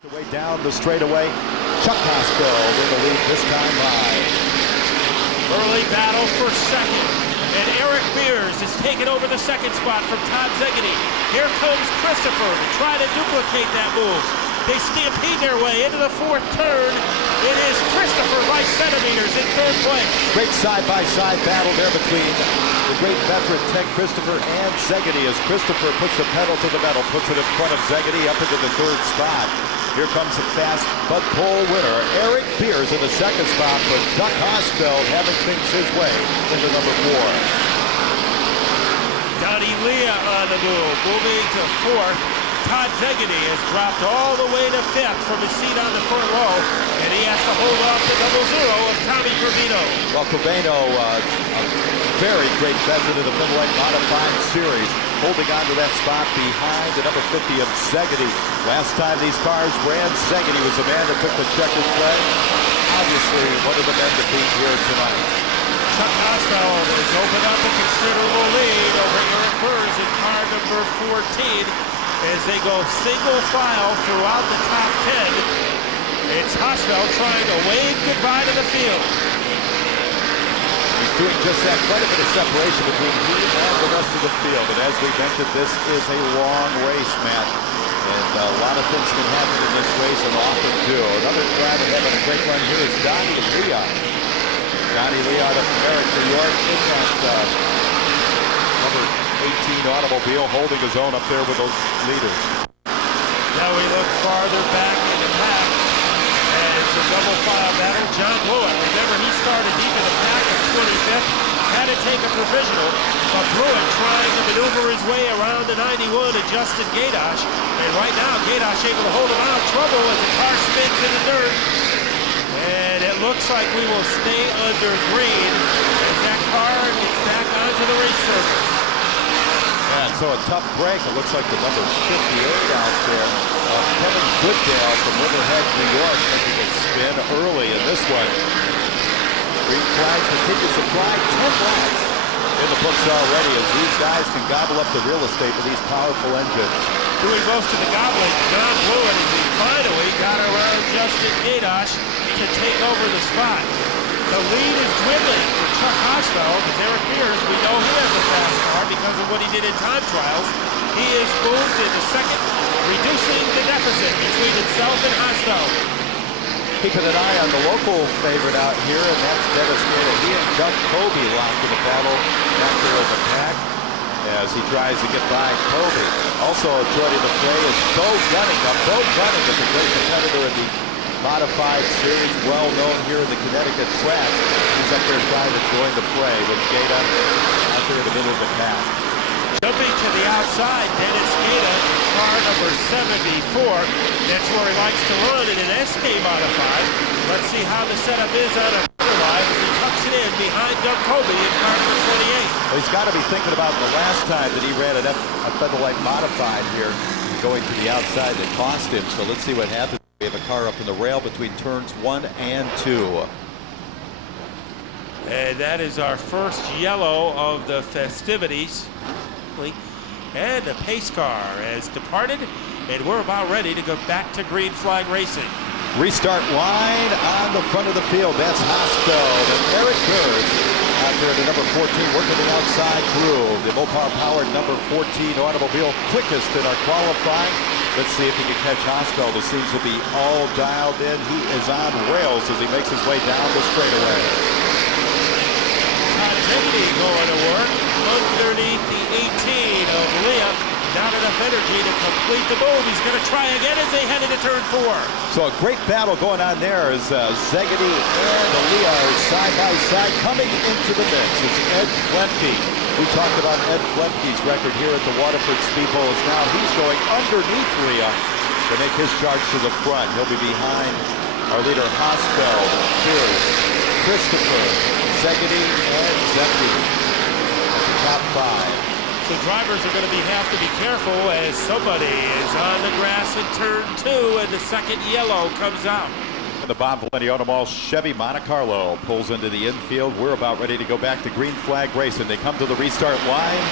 The way down the straightaway, Hossfeld in the lead this time by. Early battle for second, and Eric Beers is taking over the second spot from T.H.E. Here comes Christopher to try to duplicate that move. They stampede their way into the fourth turn. It is Christopher by centimeters in third place. Great side-by-side battle there between the great veteran Ted Christopher and T.H.E. as Christopher puts the pedal to the metal, puts it in front of T.H.E. up into the third spot. Here comes the fast Bud Pole winner, Eric Beers in the second spot, but Hossfeld having things his way into number 4. Donnie Leah on the move, moving to fourth. T.H.E. has dropped all the way to fifth from his seat on the front row, and he has to hold off the 0-0 of Tommy Gravino. Well, Gravino, a very great veteran of the Featherlite Modified Series, holding on to that spot behind the number 50 of T.H.E. Last time these cars ran, T.H.E. was the man that took the checkered flag. Obviously, one of the men to beat here tonight. Chuck Hossfeld has opened up a considerable lead over Eric Beers in car number 14 as they go single file throughout the top 10. It's Hossfeld trying to wave goodbye to the field. He's doing just that, quite a bit of separation between him and the rest of the field. And as we mentioned, this is a long race, Matt. And a lot of things can happen in this race, and often do. Another driver having a great run here is Donnie Leah. Donnie Leah out of Merritt, New York, in that number 18 automobile, holding his own up there with those leaders. Now we look farther back in the pack, and it's a double file battle. John Blewett, remember he started deep in the pack at 25th, had to take a provisional, but Blewett trying to maneuver his way around the 91 to Justin Gaydosh, and right now Gaydosh able to hold him out of trouble as the car spins in the dirt. And it looks like we will stay under green as that car gets back onto the race surface. Yeah, so a tough break. It looks like the number 58 out there, Kevin Goodale from Riverhead, New York, making a spin early in this one. Green flag continues to fly, 10 laps in the books already as these guys can gobble up the real estate with these powerful engines. Doing most of the gobbling, John Blewett as he finally got around Justin Gaydosh to take over the spot. The lead is dwindling for Chuck Hossfeld, as Eric Beers, we know he has a fast car because of what he did in time trials. He is moved into second, reducing the deficit between himself and Hossfeld. Keeping an eye on the local favorite out here, and that's Dennis Gator. He and Doug Kobe locked in the battle after the pack as he tries to get by Kobe. Also joining the fray is Bo Gunning. Now, Bo Gunning is a great competitor in the Modified Series, well known here in the Connecticut track. He's up there trying to join the fray with Gator out there in the middle of the pack. Jumping to the outside, Dennis Gator, car number 74. That's where he likes to run in an SK Modified. Let's see how the setup is on a Featherlite as he tucks it in behind Doug Kobe in car number 28. Well, he's got to be thinking about the last time that he ran a Featherlite Modified here, going to the outside that cost him. So let's see what happens. We have a car up in the rail between turns 1 and 2. And that is our first yellow of the festivities. And the pace car has departed, and we're about ready to go back to green flag racing. Restart line on the front of the field. That's Hossfeld and Eric Beers out there to number 14, working the outside groove. The Mopar-powered number 14 automobile, quickest in our qualifying. Let's see if he can catch Hossfeld, who seems to be all dialed in. He is on rails as he makes his way down the straightaway. T.H.E. going to work underneath the 18 of Leah. Not enough energy to complete the move. He's going to try again as they head into turn 4. So a great battle going on there as T.H.E. and Leah are side by side coming into the mix. It's Ed Flemke. We talked about Ed Flemke's record here at the Waterford Speedbowl. Now he's going underneath Leah to make his charge to the front. He'll be behind our leader Hossfeld, Beers, Christopher, T.H.E. and Zeppi. That's the top 5. So drivers are going to have to be careful as somebody is on the grass in turn 2 and the second yellow comes out. The Bob Valenti Auto Mall Chevy Monte Carlo pulls into the infield. We're about ready to go back to green flag racing. They come to the restart line.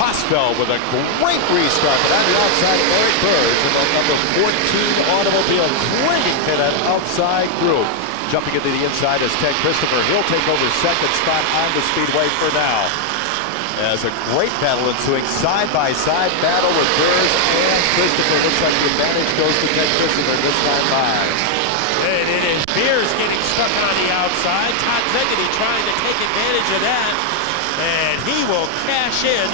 Hossfeld with a great restart, but on the outside, Eric Burrs in the number 14 automobile clinging to that outside group. Jumping into the inside is Ted Christopher. He'll take over second spot on the speedway for now. As a great battle ensuing, side-by-side battle with Burrs and Christopher. Looks like the advantage goes to Ted Christopher this time by. And it is Beers getting stuck on the outside. Todd Zegedy trying to take advantage of that. And he will cash in.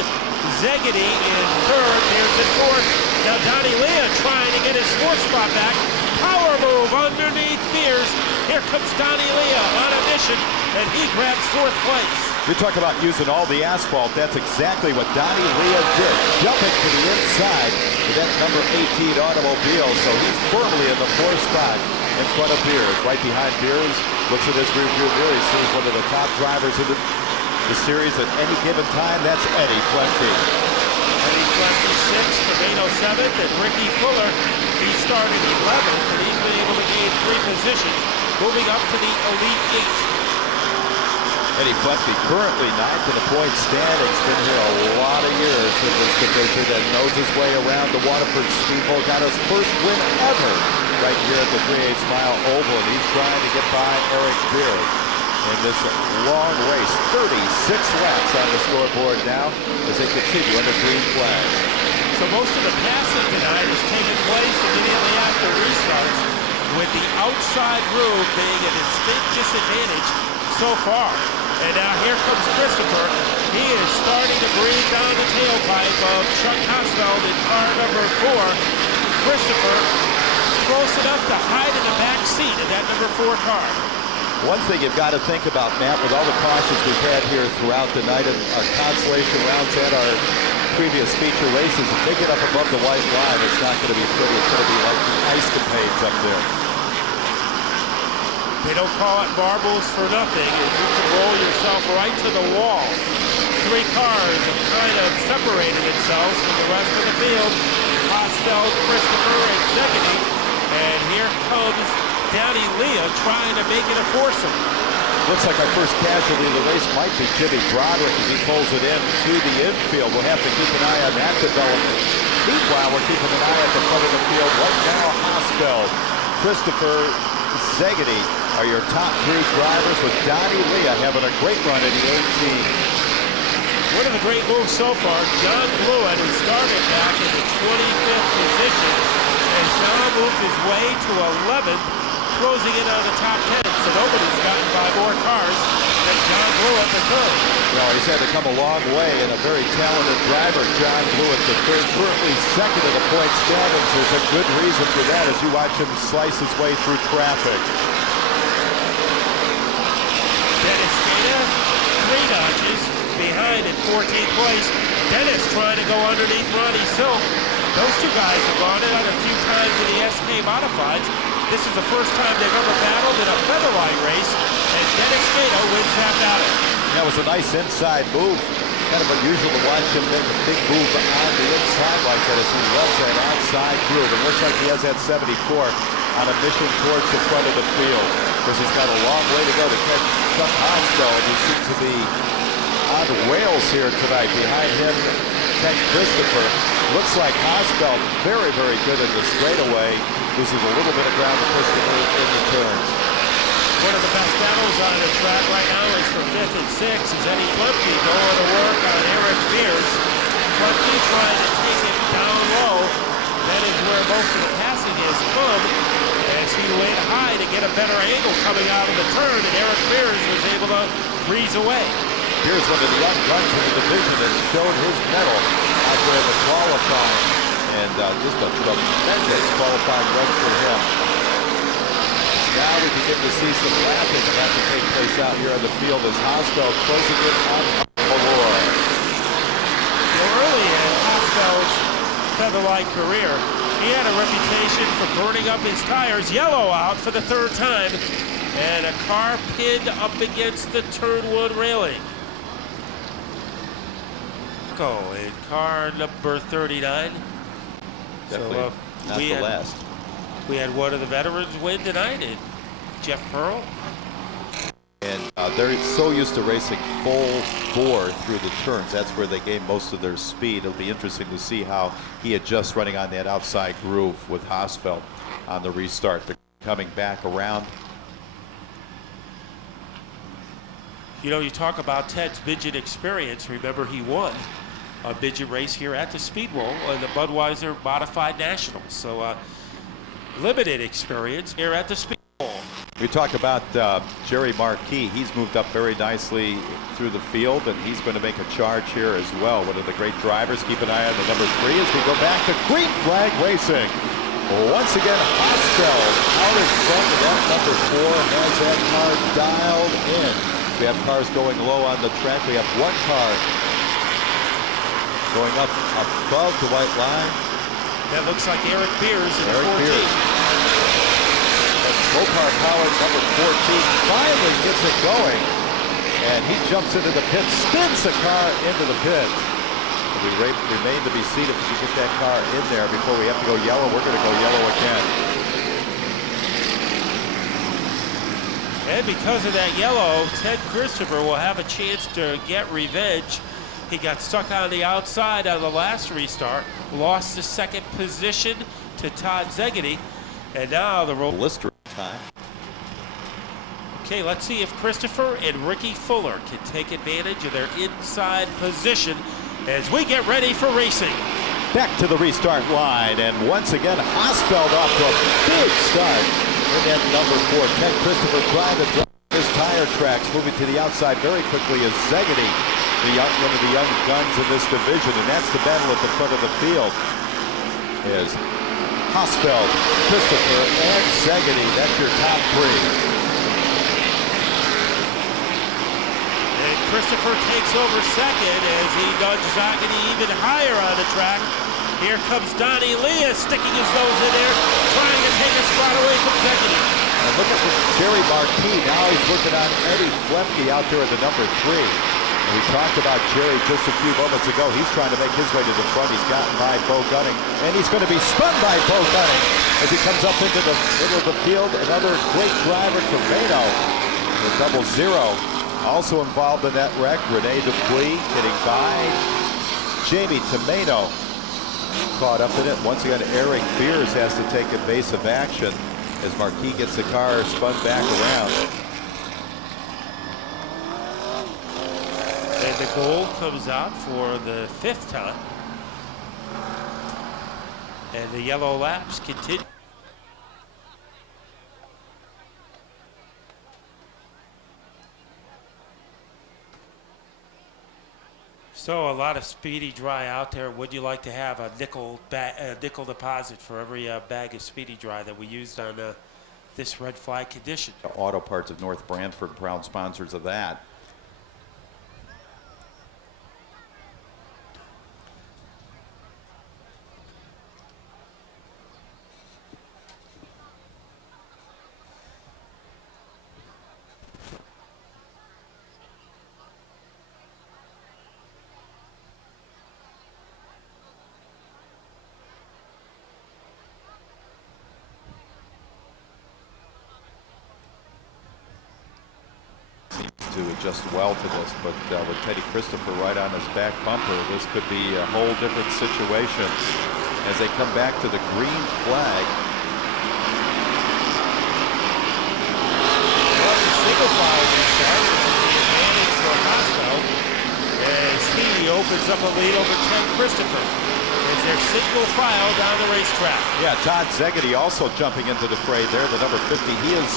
Zegedy in third, Beers in fourth. Now Donnie Leah trying to get his fourth spot back. Power move underneath Beers. Here comes Donnie Leah on a mission, and he grabs fourth place. We talk about using all the asphalt. That's exactly what Donnie Leah did. Jumping to the inside with that number 18 automobile. So he's firmly in the fourth spot in front of Beers. Right behind Beers, looks at his rearview mirror. He sees one of the top drivers in the series at any given time. That's Eddie Flemke. Eddie Flemke 6th, Romano 7th, and Ricky Fuller, he started 11th, and he's been able to gain 3 positions, moving up to the Elite 8. Eddie Flemke currently 9th in the point standings. Been here a lot of years in this division and knows his way around the Waterford Speedbowl. Got his first win ever right here at the 3/8 mile oval, and he's trying to get by Eric Beers in this long race. 36 laps on the scoreboard now as they continue under green flag. So most of the passing tonight has taken place immediately after restarts, with the outside groove being a distinct disadvantage so far. And now here comes Christopher. He is starting to breathe down the tailpipe of Chuck Hossfeld in car number 4. Christopher close enough to hide in the back seat of that number 4 car. One thing you've got to think about, Matt, with all the cautions we've had here throughout the night and our consolation rounds and our previous feature races, if they get up above the white line, it's not going to be pretty. It's going to be like the ice capades up there. They don't call it marbles for nothing. You can roll yourself right to the wall. 3 cars have kind of separated themselves from the rest of the field. Hossfeld, Christopher, and Zegedy. And here comes Donnie Leah trying to make it a foursome. Looks like our first casualty of the race might be Jimmy Broderick as he pulls it in to the infield. We'll have to keep an eye on that development. Meanwhile, we're keeping an eye at the front of the field. Right now, Hossfeld, Christopher, Zegedy are your top 3 drivers, with Donnie Leah having a great run in the 18. One of the great moves so far, John Blewett, who started back in the 25th position, has now moved his way to 11th, closing in on the top 10. So nobody's gotten by more cars than John Blewett the third. Well, he's had to come a long way, and a very talented driver, John Blewett the third, currently second in the point standings. There's a good reason for that as you watch him slice his way through traffic. Dennis Dana, 3 notches behind in 14th place. Dennis trying to go underneath Ronnie Silk. Those 2 guys have gone it a few times in the SK Modifieds. This is the first time they've ever battled in a Featherlite race, and Dennis Dana wins that battle. That was a nice inside move. Kind of unusual to watch him make a big move on the inside like that as he loves that outside groove. It looks like he has that 74 on a mission towards the front of the field. Of course, he's got a long way to go to catch Chuck Hossfeld, who seems to be on the rails here tonight. Behind him, Ted Christopher. Looks like Hossfeld very, very good in the straightaway. Loses a little bit of ground to Christopher in the turns. One of the best battles on the track right now is for 5th and 6th. Is Eddie Flemke going to work on Eric Beers. Flemke trying to take it down low. That is where most of the passing has come, as he went high to get a better angle coming out of the turn, and Eric Beers was able to breeze away. Here's one of the young guns in the division that showed his mettle out there in the qualifying, and just a tremendous qualifying run for him. Now we begin to see some lapping have to take place out here on the field as Hossfeld closing it on Malloy. Early in Hossfeld's Featherlite career, he had a reputation for burning up his tires. Yellow out for the 3rd time, and a car pinned up against the turn 1 railing. In car number 39. Definitely not the last. We had one of the veterans win tonight, and Jeff Pearl. And they're so used to racing full bore through the turns. That's where they gain most of their speed. It'll be interesting to see how he adjusts running on that outside groove with Hossfeld on the restart. They're coming back around. You know, you talk about Ted's midget experience. Remember, he won a midget race here at the Speedbowl in the Budweiser Modified Nationals. So limited experience here at the Speedbowl. We talk about Jerry Marquis. He's moved up very nicely through the field, and he's going to make a charge here as well. One of the great drivers. Keep an eye on the number 3 as we go back to green flag racing. Once again, Hossfeld out in front of that number 4 has that car dialed in. We have cars going low on the track. We have one car going up above the white line. That looks like Eric Beers in the 14. Mopar Power number 14 finally gets it going, and he jumps into the pit, spins the car into the pit. We remain to be seen if we can get that car in there before we have to go yellow. We're going to go yellow again. And because of that yellow, Ted Christopher will have a chance to get revenge. He got stuck on the outside on the last restart, lost the second position to T.H.E, and now the Lister time. Okay, let's see if Christopher and Ricky Fuller can take advantage of their inside position as we get ready for racing. Back to the restart line, and once again, Hossfeld off to a big start in that number 4. Ted Christopher trying to drive his tire tracks, moving to the outside very quickly is Zegedy, one of the young guns in this division, and that's the battle at the front of the field. Is Hossfeld, Christopher, and Zegedy. That's your top 3. And Christopher takes over second as he nudges Zegedy even higher on the track. Here comes Donnie Leah sticking his nose in there, trying to take a spot away from Zegedy. And look at Jerry Marquis. Now he's looking on Eddie Flemke out there at the number 3. And we talked about Jerry just a few moments ago. He's trying to make his way to the front. He's gotten by Bo Gunning, and he's going to be spun by Bo Gunning as he comes up into the middle of the field. Another great driver, Tomeno, the 00. Also involved in that wreck, Rene Dupuis getting by. Jamie Tomeno caught up in it. Once again, Eric Beers has to take evasive action as Marquis gets the car spun back around. And the goal comes out for the 5th time. And the yellow laps continue. So a lot of Speedy Dry out there. Would you like to have a nickel deposit for every bag of Speedy Dry that we used on this red flag condition? Auto Parts of North Branford, proud sponsors of that. To adjust well to this, but with Teddy Christopher right on his back bumper, this could be a whole different situation as they come back to the green flag. Well, the single file restart is the advantage for Hossfeld as he opens up a lead over Ted Christopher as they're single file down the racetrack. Yeah, Todd Zegedy also jumping into the fray there, the number 50. He is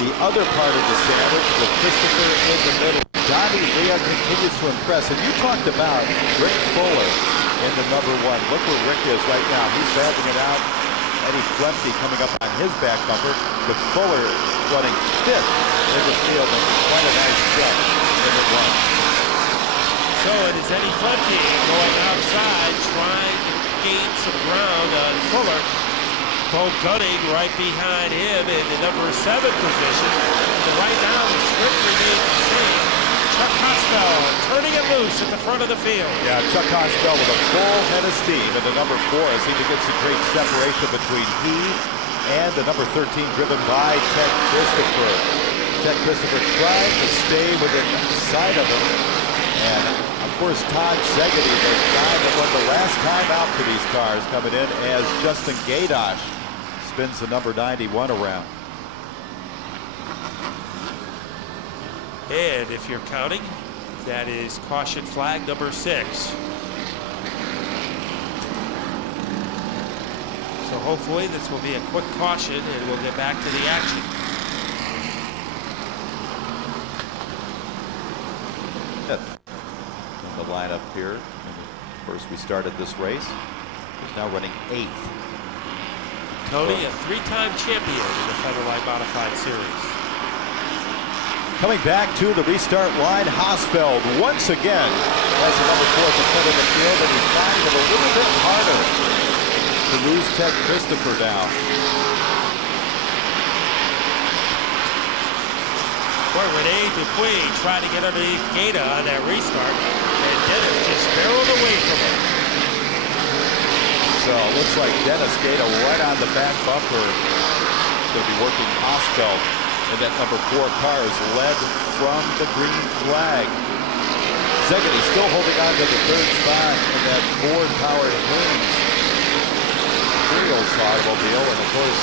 the other part of the sandwich with Christopher in the middle. Donnie Leah continues to impress. And you talked about Rick Fuller in the number 1. Look where Rick is right now. He's batting it out. Eddie Flemke coming up on his back bumper, with Fuller running 5th in the field. That's quite a nice jump in the run. So it is Eddie Flemke going outside, trying to gain some ground on Fuller. Bo Gunning right behind him in the number 7 position. And right now the script remains the same. Chuck Hossfeld turning it loose at the front of the field. Yeah, Chuck Hossfeld with a full head of steam in the number 4 as he begins to create separation between he and the number 13 driven by Ted Christopher. Ted Christopher trying to stay within sight of him. And of course, Todd Zegedy, the guy that won the last time out for these cars, coming in as Justin Gaydosh spins the number 91 around. And if you're counting, that is caution flag number 6. So hopefully this will be a quick caution and we'll get back to the action. In the lineup here. First we started this race. He's now running 8th. Tony, a 3-time champion in the Featherlite Modified Series. Coming back to the restart line, Hossfeld once again has the number 4 at the front of the field, and he's finding it a little bit harder to lose Ted Christopher now. Boy, Rene Dupuis tried to get underneath Gaeta on that restart, and Dennis just barreled away from him. So it looks like Dennis Gaeta right on the back bumper. Going to be working Hossfeld. And that number 4 car is led from the green flag. Zegedy still holding on to the 3rd spot in that Ford-powered Haynes Imperials automobile. And of course,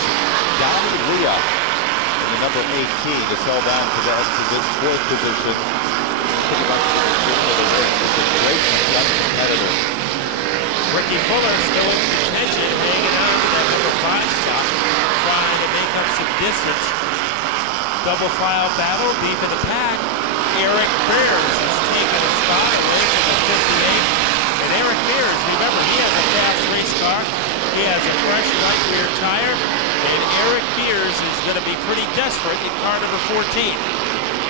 Donnie Leah in the number 18 is held on to that 4th position. Pretty much for the win. It's a great young competitor. Ricky Fuller still in contention, hanging on to that number 5 spot, trying to make up some distance. Double file battle deep in the pack. Eric Beers is taking a spot away from the 58. And Eric Beers, remember, he has a fast race car. He has a fresh right rear tire. And Eric Beers is going to be pretty desperate in car number 14.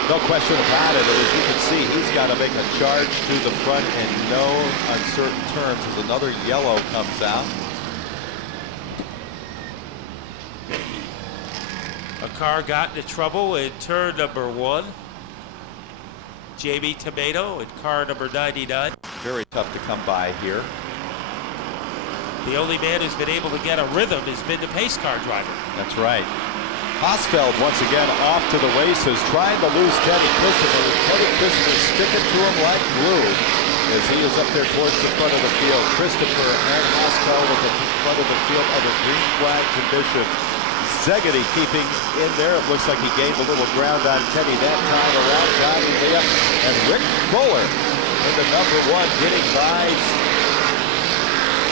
No question about it. As you can see, he's got to make a charge to the front in no uncertain terms as another yellow comes out. A car got into trouble in turn number 1. Jamie Tomato in car number 99. Very tough to come by here. The only man who's been able to get a rhythm has been the pace car driver. That's right. Hossfeld once again off to the races, trying to lose Teddy Christopher. Teddy Christopher sticking to him like glue as he is up there towards the front of the field. Christopher and Hossfeld at the front of the field under green flag condition. Zegedy keeping in there. It looks like he gained a little ground on Teddy that time around. Johnny Leah and Rick Fuller in the number 1, getting by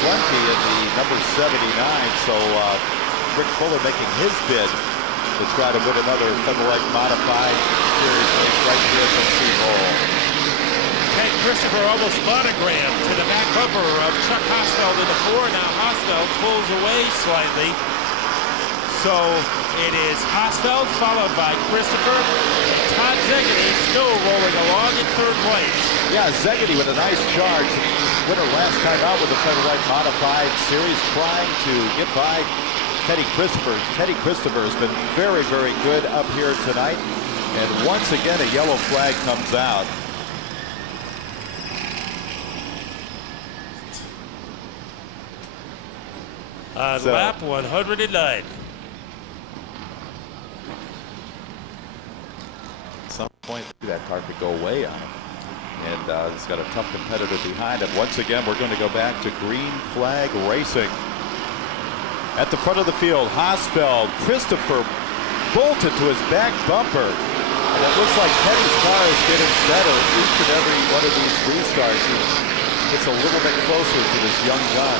Plenty in the number 79. So Rick Fuller making his bid to try to win another Featherlite Modified Series race right here at the Speedbowl. Ted Christopher almost monogrammed to the back bumper of Chuck Hossfeld in the 4. Now Hossfeld pulls away slightly. So it is Hossfeld followed by Christopher. Todd Zegedy still rolling along in 3rd place. Yeah, Zegedy with a nice charge. Winner last time out with the Featherlite Modified Series, trying to get by Teddy Christopher. Teddy Christopher has been very, very good up here tonight. And once again, a yellow flag comes out. On lap 109. At some point, that car could go away on him. And he's got a tough competitor behind him. Once again, we're going to go back to green flag racing. At the front of the field, Hossfeld, Christopher bolted to his back bumper. And it looks like Teddy's car is getting better each and every one of these restarts. It's a little bit closer to this young gun.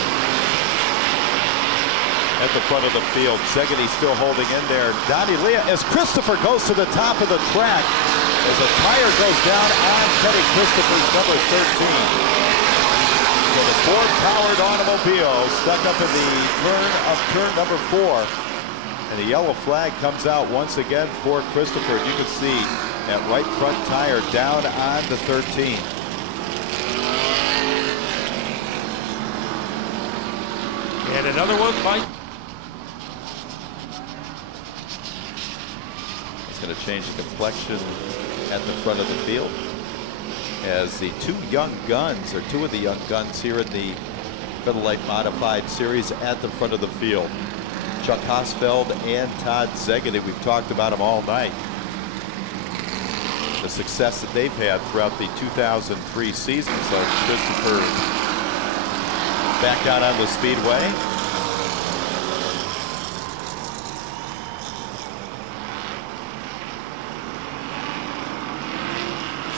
At the front of the field, Zegedy still holding in there. Donnie Leah as Christopher goes to the top of the track as a tire goes down on Teddy Christopher's number 13. So the Ford-powered automobile stuck up in the turn of turn number 4. And the yellow flag comes out once again for Christopher. You can see that right front tire down on the 13. And another one by... It's going to change the complexion at the front of the field as the two of the young guns here in the Featherlite Modified Series at the front of the field. Chuck Hossfeld and Todd Zegedy. We've talked about them all night. success that they've had throughout the 2003 season. So Christopher back out on the speedway.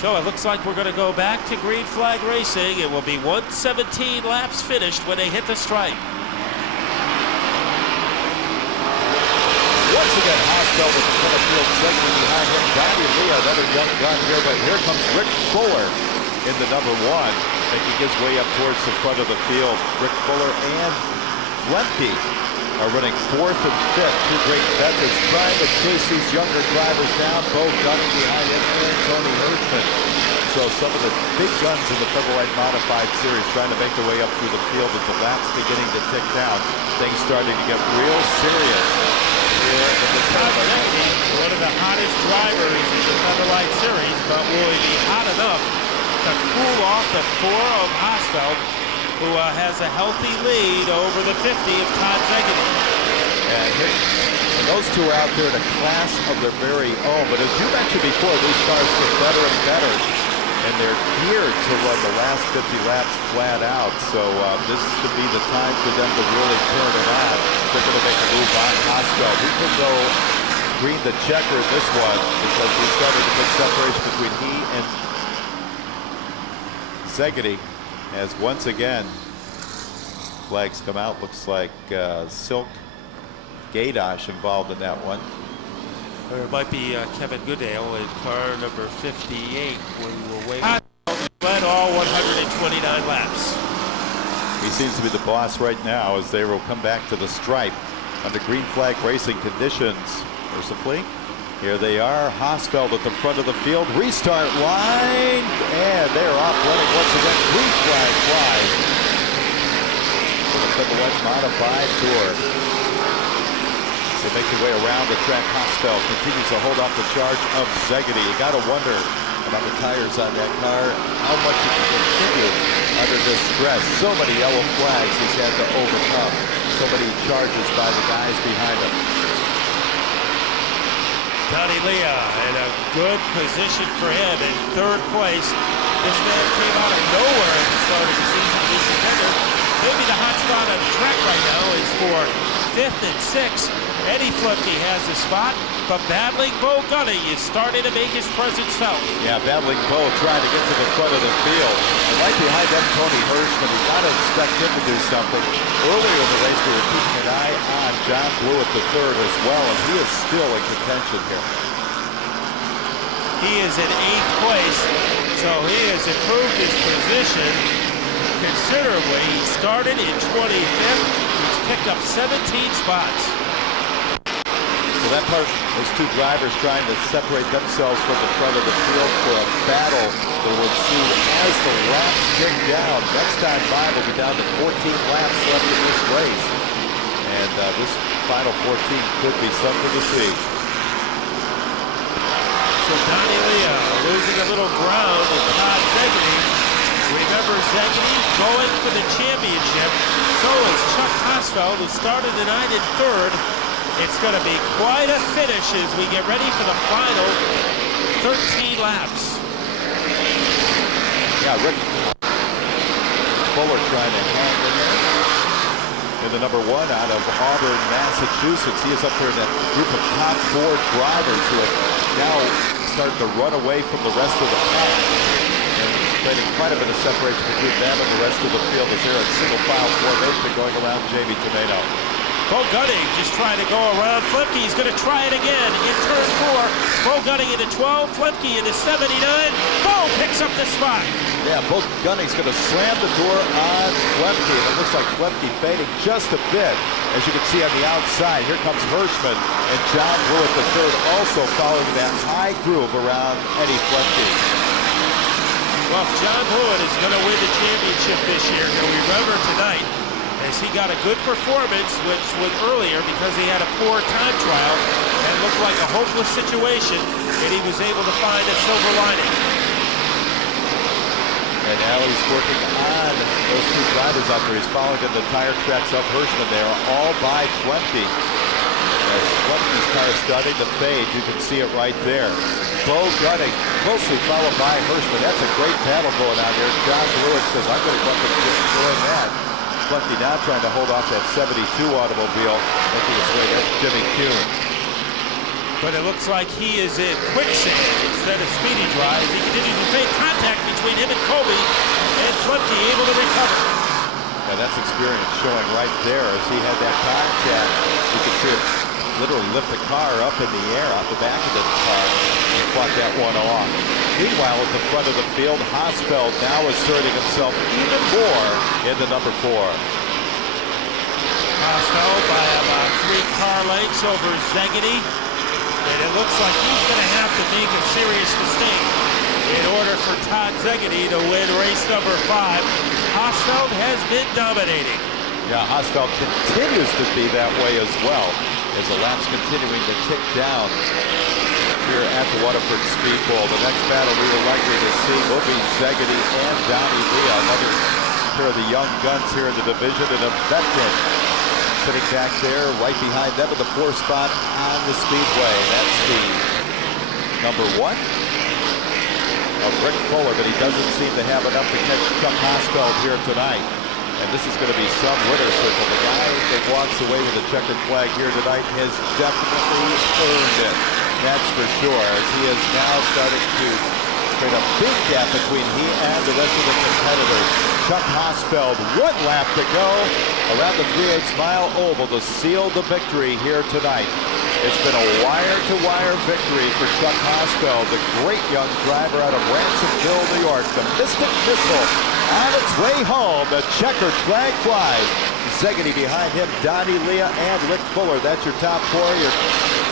So it looks like we're going to go back to green flag racing. It will be 117 laps finished when they hit the stripe. Once again, Hossfeld with the front field segment behind him. Donnie Lee, another young gun here, but here comes Rick Fuller in the number one, making his way up towards the front of the field. Rick Fuller and Lemke are running fourth and fifth. Two great veterans trying to chase these younger drivers down. Both gunning behind him and Tony Hirschman. So some of the big guns in the Featherlite Modified Series trying to make their way up through the field as the laps beginning to tick down. Things starting to get real serious. One of the hottest drivers in the Featherlite Series, but will he be hot enough to cool off the 4 of Hossfeld, who has a healthy lead over the 50 of T.H.E. And those two are out there in a class of their very own. But as you mentioned before, these cars get better and better, and they're geared to run the last 50 laps flat out. So this should be the time for them to really turn it on. They're going to make a move on Hossfeld. We could go green the checker in this one because we started a big separation between he and Szegedy, as once again flags come out. Looks like Silk Gaydosh involved in that one. Or it might be Kevin Goodale in car number 58 when we were waiting. Led all 129 laps. He seems to be the boss right now as they will come back to the stripe under green flag racing conditions. Mercifully, here they are. Hossfeld at the front of the field. Restart line, and they are off running once again. Green flag flies for the Featherlite Modified Tour. So make their way around the track. Hossfeld continues to hold off the charge of Szegedy. You got to wonder about the tires on that car, how much it can continue under this stress. So many yellow flags he's had to overcome. So many charges by the guys behind him. Donnie Leah in a good position for him in third place. This man came out of nowhere at the start of the season. This contender, maybe the hot spot on the track right now is for 5th and 6th. Eddie Flemke has the spot, but battling Bo Gunning is starting to make his presence felt. Yeah, battling Bo trying to get to the front of the field. And right behind them, Tony Hirschman. You got to expect him to do something. Earlier in the race, we were keeping an eye on John Blewett III as well, and he is still in contention here. He is in 8th place, so he has improved his position considerably. He started in 25th. He's picked up 17 spots. So that part, those two drivers trying to separate themselves from the front of the field for a battle that will ensue as the laps tick down. Next time by, we'll be down to 14 laps left in this race. And this final 14 could be something to see. So Donnie Leah losing a little ground with T.H.E. Remember, Szegedy going for the championship. So is Chuck Hossfeld, who started tonight in 3rd. It's going to be quite a finish as we get ready for the final 13 laps. Yeah, Rick Fuller trying to hang in there. And the number 1 out of Auburn, Massachusetts. He is up there in that group of top 4 drivers who have now started to run away from the rest of the pack. And creating quite a bit of separation between them and the rest of the field as they're in single file formation going around Jamie Tomato. Bo Gunning just trying to go around Flemke. He's going to try it again in turn 4. Bo Gunning into 12, Flemke into 79. Bo picks up the spot. Yeah, Bo Gunning's going to slam the door on Flemke. And it looks like Flemke fading just a bit. As you can see on the outside, here comes Hirschman and John Blewett III also following that high groove around Eddie Flemke. Well, if John Blewett is going to win the championship this year, he'll remember tonight as he got a good performance, which was earlier because he had a poor time trial and looked like a hopeless situation, and he was able to find a silver lining. And now he's working on those two drivers out there. He's following in the tire tracks of Hirschman there, all by Flemke. As Lemke's car is starting to fade, you can see it right there. Bo Gunning, closely followed by Hirschman. That's a great battle going on there. Josh Lewis says, I'm going to go up and join that. Lemke now trying to hold off that 72 automobile, making its way. That's Jimmy Kuhn. But it looks like he is in quicksand instead of speedy drive. He continues to fake contact between him and Kobe, and Lemke able to recover. Now that's experience showing right there as he had that contact. You could see it literally lift the car up in the air off the back of the car and fought that one off. Meanwhile, at the front of the field, Hossfeld now asserting himself even more in the number 4. Hossfeld by about 3 car lengths over Szegedy. And it looks like he's going to have to make a serious mistake in order for Szegedy to win race number 5. Hossfeld has been dominating. Yeah, Hossfeld continues to be that way as well, as the laps continuing to tick down here at the Waterford Speedbowl. The next battle we are likely to see will be Szegedy and Donnie Leah, another pair of the young guns here in the division, and a veteran sitting back there right behind them in the 4th spot on the speedway. That's the number 1 of Rick Fuller, but he doesn't seem to have enough to catch Chuck Hossfeld here tonight. And this is going to be some winner circle. The guy that walks away with the checkered flag here tonight has definitely earned it. That's for sure, as he is now starting to create a big gap between he and the rest of the competitors. Chuck Hossfeld, 1 lap to go around the 3/8 mile oval to seal the victory here tonight. It's been a wire-to-wire victory for Chuck Hossfeld, the great young driver out of Ransomville, New York. The Mystic Missile on its way home. The checkered flag flies. Szegedy behind him, Donnie Leah and Rick Fuller. That's your top 4. Your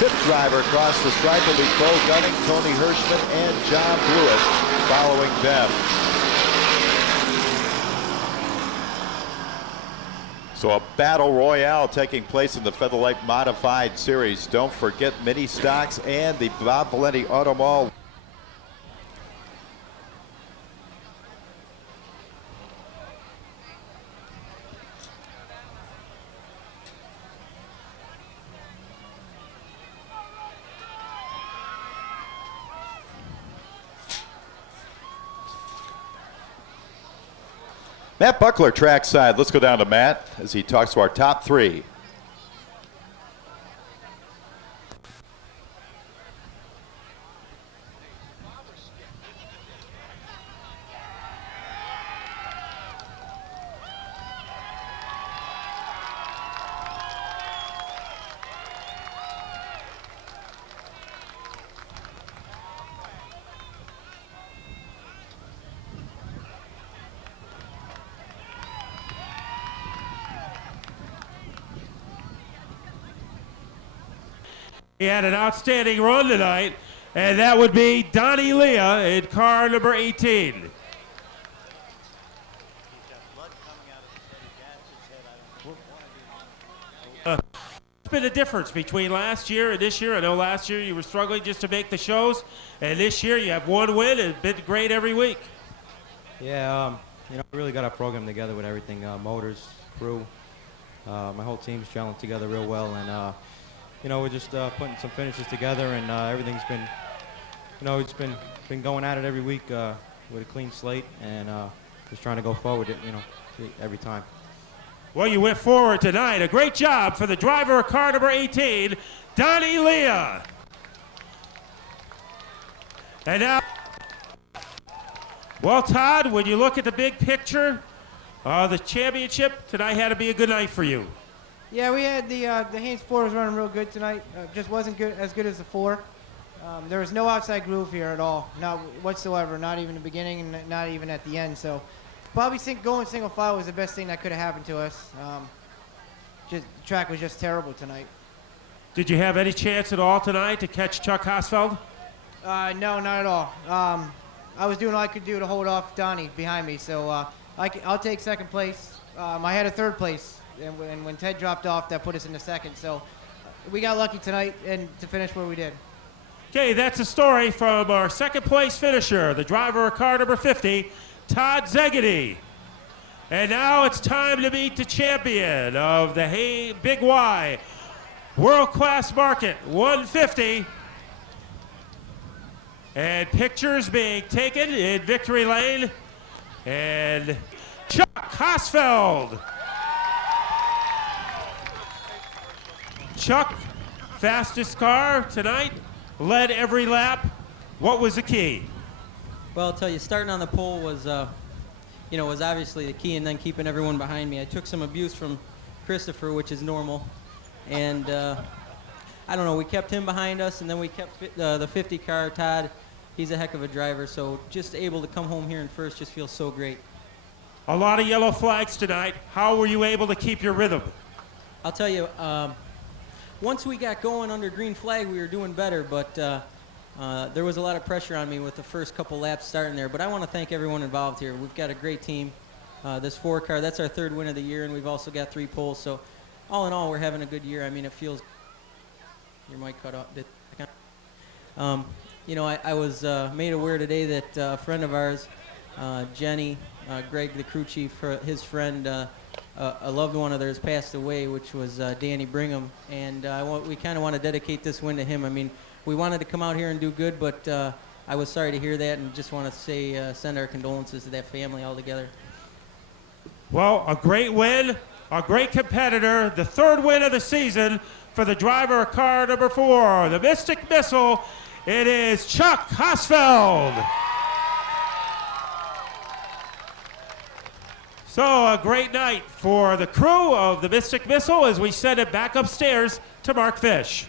5th driver across the stripe will be Bo Gunning, Tony Hirschman, and John Lewis following them. So a battle royale taking place in the Featherlite Modified Series. Don't forget mini stocks and the Bob Valenti Auto Mall. Matt Buckler, trackside. Let's go down to Matt as he talks to our top 3. He had an outstanding run tonight, and that would be Donnie Leah in car number 18. What's been the difference between last year and this year? I know last year you were struggling just to make the shows, and this year you have 1 win and been great every week. Yeah, we really got our program together with everything, motors, crew. My whole team's gelling together real well, and we're just putting some finishes together, and everything's been, it's been going at it every week with a clean slate, and just trying to go forward, every time. Well, you went forward tonight. A great job for the driver of car number 18, Donnie Leah. And now, well, Todd, when you look at the big picture, the championship tonight had to be a good night for you. Yeah, we had the Haynes 4 was running real good tonight. Just wasn't as good as the 4. There was no outside groove here at all, not whatsoever, not even in the beginning and not even at the end. So probably going single file was the best thing that could have happened to us. The track was just terrible tonight. Did you have any chance at all tonight to catch Chuck Hossfeld? No, not at all. I was doing all I could do to hold off Donnie behind me, so I'll take 2nd place. I had a 3rd place. And when Ted dropped off, that put us in the 2nd. So we got lucky tonight and to finish where we did. Okay, that's a story from our 2nd place finisher, the driver of car number 50, Todd Szegedy. And now it's time to meet the champion of the Big Y, World Class Market, 150. And pictures being taken in Victory Lane. And Chuck Hossfeld. Chuck, fastest car tonight, led every lap. What was the key? Well, I'll tell you, starting on the pole was, was obviously the key, and then keeping everyone behind me. I took some abuse from Christopher, which is normal, and I don't know, we kept him behind us, and then we kept the 50 car, Todd. He's a heck of a driver, so just able to come home here in first just feels so great. A lot of yellow flags tonight. How were you able to keep your rhythm? I'll tell you, once we got going under green flag, we were doing better, but there was a lot of pressure on me with the first couple laps starting there. But I want to thank everyone involved here. We've got a great team. This 4 car, that's our 3rd win of the year, and we've also got 3 poles. So all in all, we're having a good year. I mean, it feels... Your mic cut off. I was made aware today that a friend of ours, Jenny, Greg, the crew chief, his friend, a loved one of theirs passed away, which was Danny Brigham, and we kind of want to dedicate this win to him. I mean, we wanted to come out here and do good, but I was sorry to hear that, and just want to say send our condolences to that family altogether. Well, a great win, a great competitor, the 3rd win of the season for the driver of car number 4, the Mystic Missile. It is Chuck Hossfeld. So a great night for the crew of the Mystic Missile as we send it back upstairs to Mark Fish.